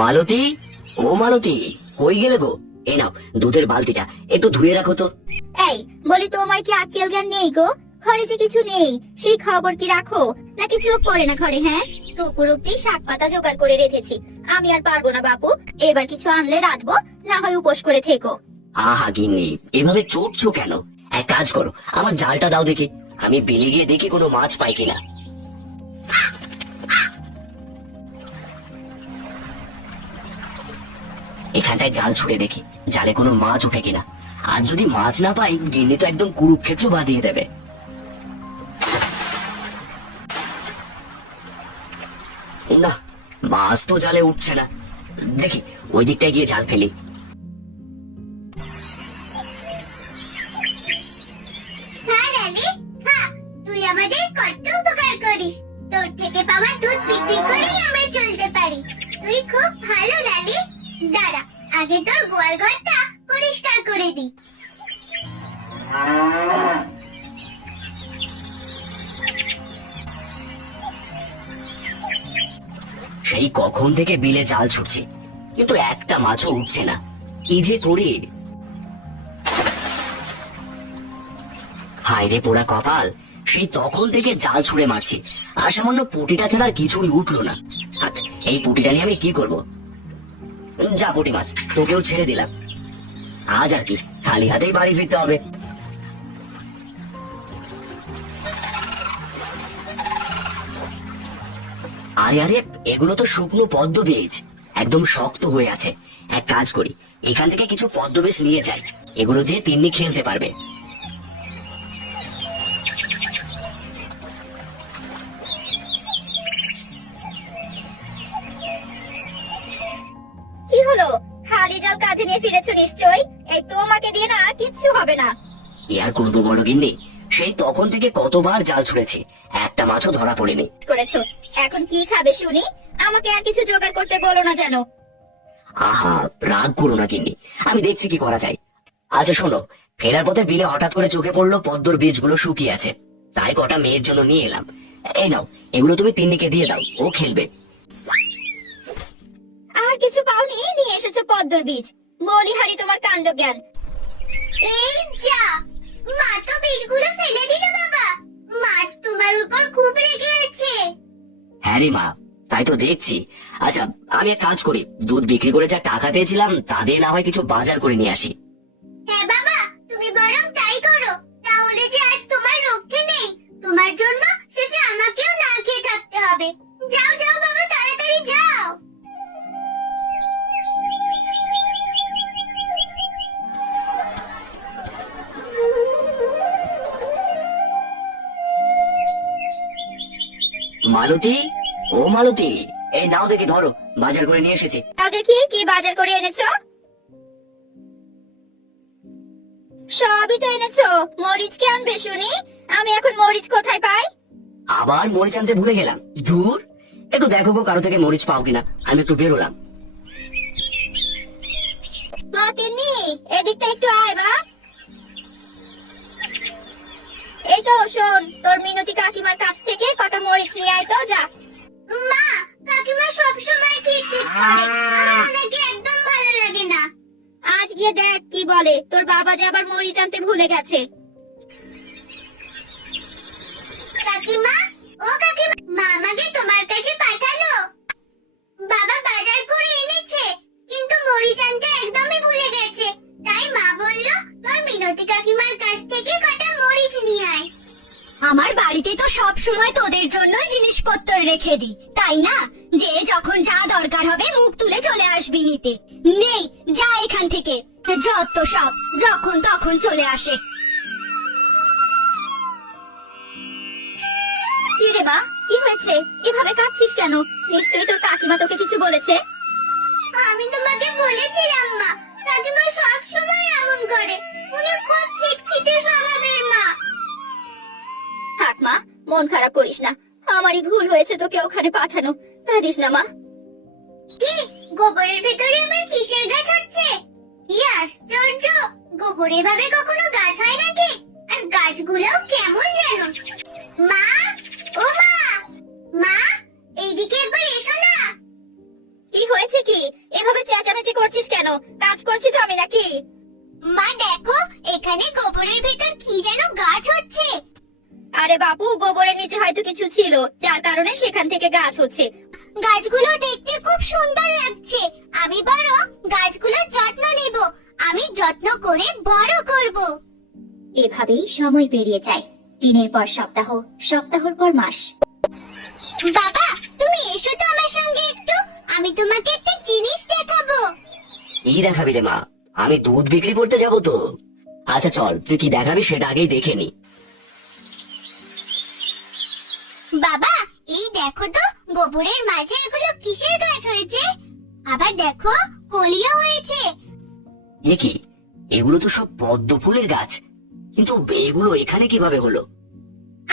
মালতী, ও মালতী, কই গেলে গো? এই নাও দুধের বালতিটা, একটু ধুয়ে রাখো তো। এই বলি, তোমার কি আক্কেল জ্ঞান নেই গো? ঘরে যে কিছু নেই সেই খবর কি রাখো নাকি চোখ পড়ে না ঘরে? হ্যাঁ, টুকুর অব্দি শাক পাতা জোগাড় করে রেখেছি, আমি আর পারবো না বাপু। এবার কিছু আনলে রাখবো, না হয় উপোস করে থেকো। আহা গিন্নি, এভাবে চড়ছো কেন? এক কাজ করো, আমার জালটা দাও দেখি, আমি বিলে গিয়ে দেখি কোনো মাছ পাই কিনা। এখানটায় জাল ছুড়ে দেখি জালে কোনো মাছ উঠে কিনা। আর যদি মাছ না পাই, গিন্নি তো একদম কুরুক্ষেত্র বাঁধিয়ে দেবে। না, মাছ তো জালে উঠছে না। দেখি ওই দিকটায় গিয়ে জাল ফেলি। তুই আমাদের কত উপকার করিস, তোর থেকে পাওয়া দুধ বিক্রি করেই আমরা চলতে পারি। তুই খুব ভালো লালি। দাঁড়া, আগে তোর গোয়াল ঘরটা পরিষ্কার করে দি। সেই কখন থেকে বিলে জাল ছুটছি, কিন্তু একটা মাছও উঠছে না। কি যে করি! হায় রে পোড়া কপাল, সেই তখন থেকে জাল ছুঁড়ে মারছি, আর সামান্য পুটিটা ছাড়া আর কিছুই উঠলো না। এই পুটিটা নিয়ে আমি কি করব? যা পুটি মাছ, তোকেও ছেড়ে দিলাম। আজ আর কি, খালি হাতেই বাড়ি ফিরতে হবে। আরে আরে, এগুলো তো শুকনো পদ্ম বীজ, একদম শক্ত হয়ে আছে। এক কাজ করি, এখান থেকে কিছু পদ্ম বীজ নিয়ে যাই, এগুলো দিয়ে তিন্নি খেলতে পারবে। কি হলো, খালি জাল কাঁধে নিয়ে ফিরেছো নিশ্চয়ই? এই তোমাকে দিয়ে না কিচ্ছু হবে না। কি আর করবো বলো গিন্নি, সেই তখন থেকে কতবার জাল ছুঁড়েছি, একটা মাছও ধরা পড়েনি। করেছো, এখন কি খাবে শুনি? আমাকে আর কিছু জোগাড় করতে বলো না জানো। আহা, রাগ করো না গিন্নি, আমি দেখছি কি করা যায়। আচ্ছা শোনো, ফেরার পথে বিলে হঠাৎ করে চোখে পড়লো পদ্মর বীজগুলো শুকিয়ে আছে, তাই কটা মেয়ের জন্য নিয়ে এলাম। এই নাও, এগুলো তুমি তিন্নিকে দিয়ে দাও, ও খেলবে। আর কিছু পাওনি, নিয়ে এসেছো পদ্মর বীজ? বলি হারি তোমার কাণ্ড জ্ঞান। এই যা, মা তো বীজগুলো ফেলে দিল বাবা। মাছ তোমার উপর খুব রেগে আছে। হ্যাঁ রে মা, তাই তো দেখছি। আচ্ছা, আমি এক কাজ করি, দুধ বিক্রি করে যা টাকা পেয়েছিলাম তা দিয়ে না হয় কিছু বাজার করে নিয়ে আসি। হ্যাঁ বাবা, তুমি বরং তাই করো, তাহলে যে আজ তোমার রক্ষে নেই, তোমার জন্য শেষে আমাকেও না খেয়ে থাকতে হবে। যাও যাও বাবা, তাড়াতাড়ি যাও। মালতী, ও মালতী, এই নাও দেখি, ধরো, বাজার করে নিয়ে এসেছি। তাও দেখি কি বাজার করে এনেছো। সবই তো এনেছো, মরিচ কে আনবে শুনি? আমি এখন মরিচ কোথায় পাই? আবার মরিচ আনতে ভুলে গেলাম, দূর। একটু দেখো গো, কারো থেকে মরিচ পাও কিনা, আমি একটু বেরোলাম। মা তিন্নি, এদিকটা একটু আয় মা। এই তো শোন, তোর মিনতি কাকিমার কাছ থেকে কটা মরিচ নিয়ে আয় তো, যা। মা, কাকিমা সব সময় ঠিক ঠিক করে, আমার ওনাকে একদম ভালো লাগে না। আজ গিয়ে দেখ কি বলে, তোর বাবা যে আবার মরিচ আনতে ভুলে গেছে। কাকিমা, ও কাকিমা, মা আমাকে তোমার কাছে পাঠালো। বাবা বাজার করে এনেছে, কিন্তু মরিচ আনতে একদমই ভুলে গেছে, তাই মা বললো তোর মিনতি কাকিমার কাছ থেকে কটা মরিচ নিয়ে আয়। আমার বাড়িতে তো সব সময় তোদের জন্যই জিনিসপত্র রেখে দিই, তাই না? যে যখন যা দরকার হবে মুখ তুলে চলে আসবি নিতে। নেই, যা এখান থেকে, যত সব যখন তখন চলে আসে। কি রে মা, কি হয়েছে? এভাবে কাঁদছিস কেন? নিশ্চয়ই তোর কাকিমা তোকে কিছু বলেছে। আমি তোমাকে বলেছিলাম মা, কাকিমা সব সময় এমন করে, উনি খুব খিটখিটে স্বভাবের মা। থাক মা, মন খারাপ করিস না, আমারই ভুল হয়েছে তোকে ওখানে পাঠানো, কাঁদিস না মা। কি, গোবরের ভেতরে আমার কিসের গাছ হচ্ছে? কি আশ্চর্য, গোবর এভাবে কখনো গাছ হয় নাকি? আর গাছগুলোও কেমন যেন। মা, ও মা, মা, এইদিকে একবার এসো না। কি হয়েছে কি? এভাবে চেঁচামেচি করছিস কেন? কাজ করছি তো আমি নাকি? মা দেখো, এখানে গোবরের ভিতর কি যেন গাছ হচ্ছে। আরে বাপু, গোবরের নিচে হয়তো কিছু ছিল, যার কারণে সেখান থেকে গাছ হচ্ছে। গাছগুলো দেখতে খুব সুন্দর লাগছে। আমি বরং গাছগুলোর যত্ন নেব। আমি যত্ন করে বড় করব। এভাবেই সময় পেরিয়ে যায়। দিনের পর সপ্তাহ, সপ্তাহের পর মাস। বাবা, তুমি এসো তো আমার সঙ্গে একটু। আমি তোমাকে একটা জিনিস দেখাবো। কি দেখাবি রে মা? আমি দুধ বিক্রি করতে যাব তো। আচ্ছা চল, তুই কি দেখাবি সেটা আগেই দেখে নি। বাবা, এই দেখো তো, গোবরের মাঝে এগুলো কিসের গাছ হয়েছে? আবার দেখো, কলিও হয়েছে। এ কি? এগুলো তো সব পদ্ম ফুলের গাছ, কিন্তু এগুলো এখানে কিভাবে হলো?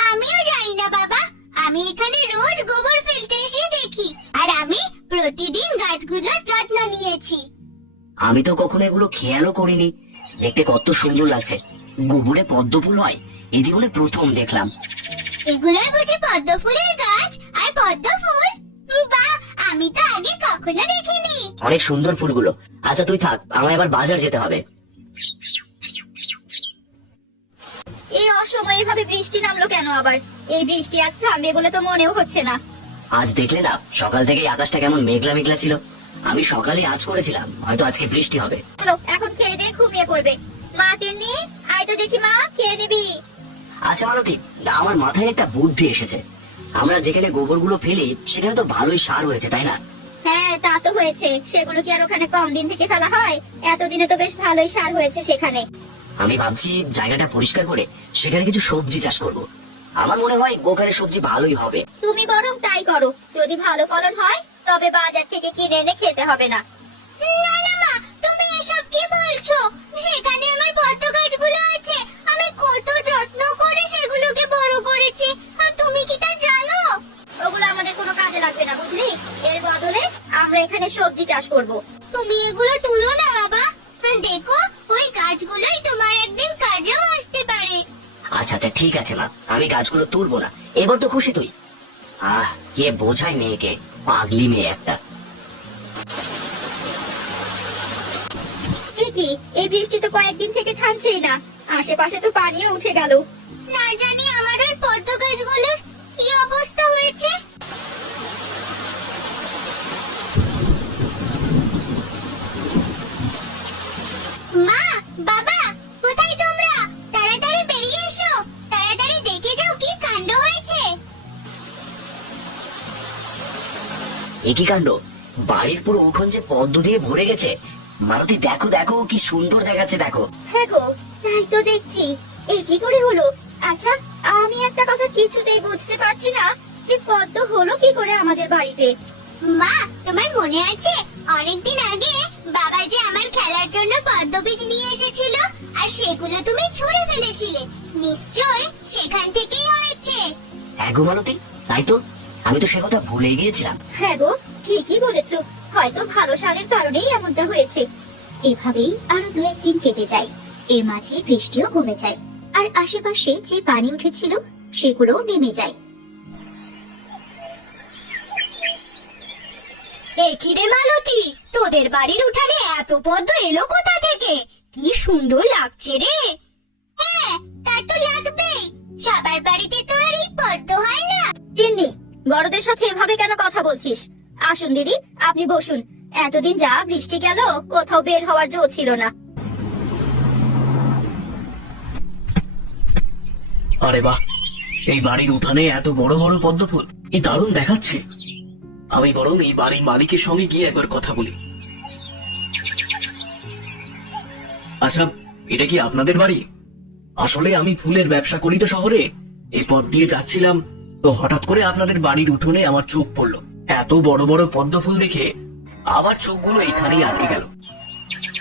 আমিও জানি না বাবা। আমি এখানে রোজ গোবর ফেলতে এসে দেখি, আর আমি প্রতিদিন গাছগুলোর যত্ন নিয়েছি। আমি তো কখনো এগুলো খেয়ালও করিনি। দেখতে কত সুন্দর লাগছে। গোবরে পদ্ম ফুল হয়, এই জীবনে প্রথম দেখলাম। এগুলোই বুঝি পদ্ম ফুলের গাছ আর পদ্ম ফুল? বাহ, আমি তো আগে কখনো দেখিনি। অনেক সুন্দর ফুলগুলো। আচ্ছা তুই থাক, আমার এবার বাজার যেতে হবে। এই অসময়ে এভাবে বৃষ্টি নামলো কেন আবার? এই বৃষ্টি আজ থামবে বলে তো মনেও হচ্ছে না। আজ দেখলে না, সকাল থেকেই আকাশটা কেমন মেঘলা মেঘলা ছিল। আমি সকালে আজ করেছিলাম হয়তো আজকে বৃষ্টি হবে। চলো এখন খেয়ে দিয়ে ঘুমিয়ে পড়বে। মা তিন্নি, আয় তো দেখি মা, খেয়ে নিবি। আচ্ছা মালতী, আমার মাথায় একটা বুদ্ধি এসেছে। আমরা যেখানে গোবরগুলো ফেলি সেখানে তো ভালোই সার হয়েছে, তাই না? হ্যাঁ, তা তো হয়েছে। সেগুলো কি আর ওখানে কম দিন থেকে ফেলা হয়? এতদিনে তো বেশ ভালোই সার হয়েছে সেখানে। আমি ভাবছি জায়গাটা পরিষ্কার করে সেখানে কিছু সবজি চাষ করব। আমার মনে হয় ওখানে সবজি ভালোই হবে। তুমি বরং তাই করো। যদি ভালো ফলন হয় তবে বাজার থেকে কিনে এনে খেতে হবে না। না না মা, তুমি এসব কি বলছো? সেখানে আমার পদ্ম গাছগুলো আছে। আমি কত যত্ন করে সেগুলোকে বড় করেছি, আর তুমি কি তা জানো? ওগুলো আমাদের কোনো কাজে লাগবে না, বুঝলি? এর বদলে আমরা এখানে সবজি চাষ করব। তুমি এগুলো তুলো না বাবা। দেখো, ওই গাছগুলোই তোমার একদিন কাজেও আসতে পারে। আচ্ছা আচ্ছা ঠিক আছে মা, আমি গাছগুলো তুলবো না। এবার তো খুশি তুই? কে বোঝায় মেয়েকে, পাগলি মেয়ে একটা। কি, এই বৃষ্টি তো কয়েকদিন থেকে থামছেই না। আশেপাশে তো পানিও উঠে গেল। না জানি আমার ওই পদ্ম গাছগুলোর কি অবস্থা হয়েছে। মা, বাবা, কোথায় তোমরা? তাড়াতাড়ি বেরিয়ে এসো। তাড়াতাড়ি দেখে যাও কি কাণ্ড হয়েছে। একই কাণ্ড, বাড়ির পুরো উঠোন যে পদ্ম দিয়ে ভরে গেছে। মালতী দেখো দেখো, কি সুন্দর দেখাচ্ছে দেখো। হ্যাঁ গো, তাই তো দেখছি। এই কি করে হলো? আচ্ছা, আমি একটা কথা কিছুতেই বুঝতে পারছি না যে পদ্ম হলো কি করে আমাদের বাড়িতে। মা, তোমার মনে আছে অনেকদিন আগে বাবা যে আমার খেলার জন্য পদ্ম বীজ নিয়ে এসেছিল, আর সেগুলো তুমি ছুঁড়ে ফেলেছিলে? নিশ্চয় সেখান থেকেই হয়েছে। হ্যাঁ গো মালতী, তাই তো। আমি তো সে কথা ভুলে গিয়েছিলাম। হ্যাঁ গো, ঠিকই বলেছো। হয়তো ভালো সারের কারণেই এমনটা হয়েছে। এভাবেই আরো 2-1 দিন কেটে যায়। এর মাঝে বৃষ্টিও কমে যায়, আর আশেপাশে যে পানি উঠেছিল সেগুলোও নেমে যায়। কি রে মালতী, তোদের বাড়ির উঠানে এত পদ্ম এলো কোথা থেকে? কি সুন্দর লাগছে রে। হ্যাঁ, তা তো লাগবেই। সবার বাড়িতে তো আর এই পদ্ম হয় না। তিন্নি, বড়দের সাথে এভাবে কেন কথা বলছিস? আসুন দিদি, আপনি বসুন। এতদিন যা বৃষ্টি গেল, কোথাও বের হওয়ার জো ছিল না। আরে বাহ, এই বাড়ির উঠানে এত বড় বড় পদ্ম ফুল, এই দারুণ দেখাচ্ছে। আমি বরং এই বাড়ির মালিকের সঙ্গে গিয়ে একবার কথা বলি। আচ্ছা, এটা কি আপনাদের বাড়ি? আসলে আমি ফুলের ব্যবসা করি তো শহরে। এই পথ দিয়ে যাচ্ছিলাম, তো হঠাৎ করে আপনাদের বাড়ির উঠোনে আমার চোখ পড়লো। এত বড় বড় পদ্ম ফুল দেখে আমার চোখগুলো এখানেই আটকে গেল।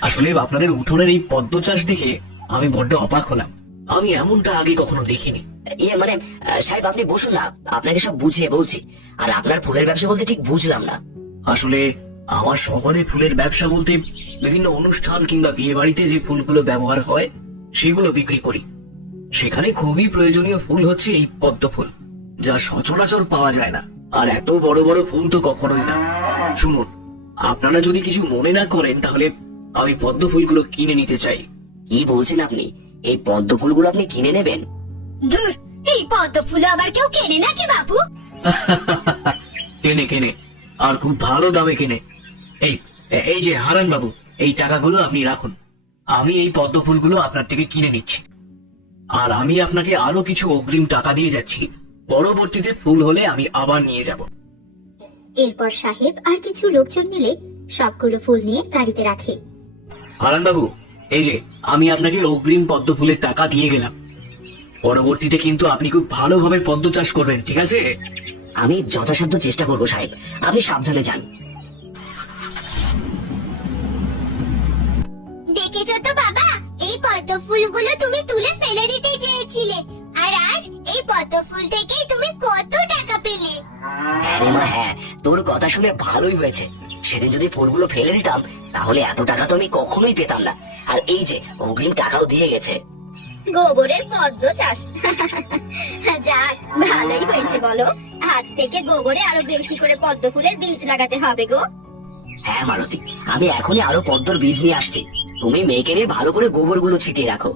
আসলে আপনাদের উঠোনের এই পদ্ম চাষ দেখে আমি বড্ড অবাক হলাম। আমি এমনটা আগে কখনো দেখিনি। মানে সাহেব আপনি বসুন না, আপনাকে সব বুঝিয়ে বলছি। আর আপনার ফুলের ব্যবসা বলতে ঠিক বুঝলাম না। আসলে আমার শহরে ফুলের ব্যবসা বলতে বিভিন্ন অনুষ্ঠান কিংবা বিয়ে বাড়িতে যে ফুলগুলো ব্যবহার হয় সেগুলো বিক্রি করি। সেখানে খুবই প্রয়োজনীয় ফুল হচ্ছে এই পদ্ম ফুল, যা সচরাচর পাওয়া যায় না। আর এত বড় বড় ফুল তো কখনোই না। শুনুন, আপনারা যদি কিছু মনে না করেন তাহলে আমি পদ্ম ফুলগুলো কিনে নিতে চাই। কি বলছেন আপনি? এই পদ্ম ফুলগুলো আপনি কিনে নেবেন? ধুর, এই পদ্ম ফুল আবার কেউ কেনে নাকি বাপু? কেনে কেনে, আর খুব ভালো দামে কেনে। এই এই যে হারান বাবু, এই টাকাগুলো আপনি রাখুন। আমি এই পদ্ম ফুলগুলো আপনার থেকে কিনে নিচ্ছি, আর আমি আপনাকে আরো কিছু অগ্রিম টাকা দিয়ে যাচ্ছি। পরবর্তীতে ফুল হলে আমি আবার নিয়ে যাব। এরপর সাহেব আর কিছু লোকজন মিলে সবগুলো ফুল নিয়ে গাড়িতে রাখে। হারান বাবু, এই যে আমি আপনাকে অগ্রিম পদ্ম ফুলের টাকা দিয়ে গেলাম। পরবর্তীতে কিন্তু আপনি খুব ভালোভাবে পদ্ম চাষ করবেন, ঠিক আছে? আমি যথাসাধ্য চেষ্টা করব সাহেব, আপনি সাবধানে যান। দেখেছো তো বাবা, এই পদ্ম ফুলগুলো তুমি তুলে ফেলে দিতে চেয়েছিলে, আর আজ এই পদ্ম ফুল থেকেই তুমি কত টাকা পেলে। হ্যাঁ রে মা, হ্যাঁ, তোর কথা শুনে ভালোই হয়েছে। সেদিন যদি ফুলগুলো ফেলে দিতাম তাহলে এত টাকা তো আমি কখনোই পেতাম না। আর এই যে অগ্রিম টাকাও দিয়ে গেছে। গোবরের পদ্ম চাষ, যাক ভালোই হয়েছে বলো। আজ থেকে গোবরে আরো বেশি করে পদ্ম ফুলের বীজ লাগাতে হবে গো। হ্যাঁ মালতী, আমি এখনই আরো পদ্মর বীজ নিয়ে আসছি। তুমি মেয়েকে নিয়ে ভালো করে গোবরগুলো ছিটিয়ে রাখো।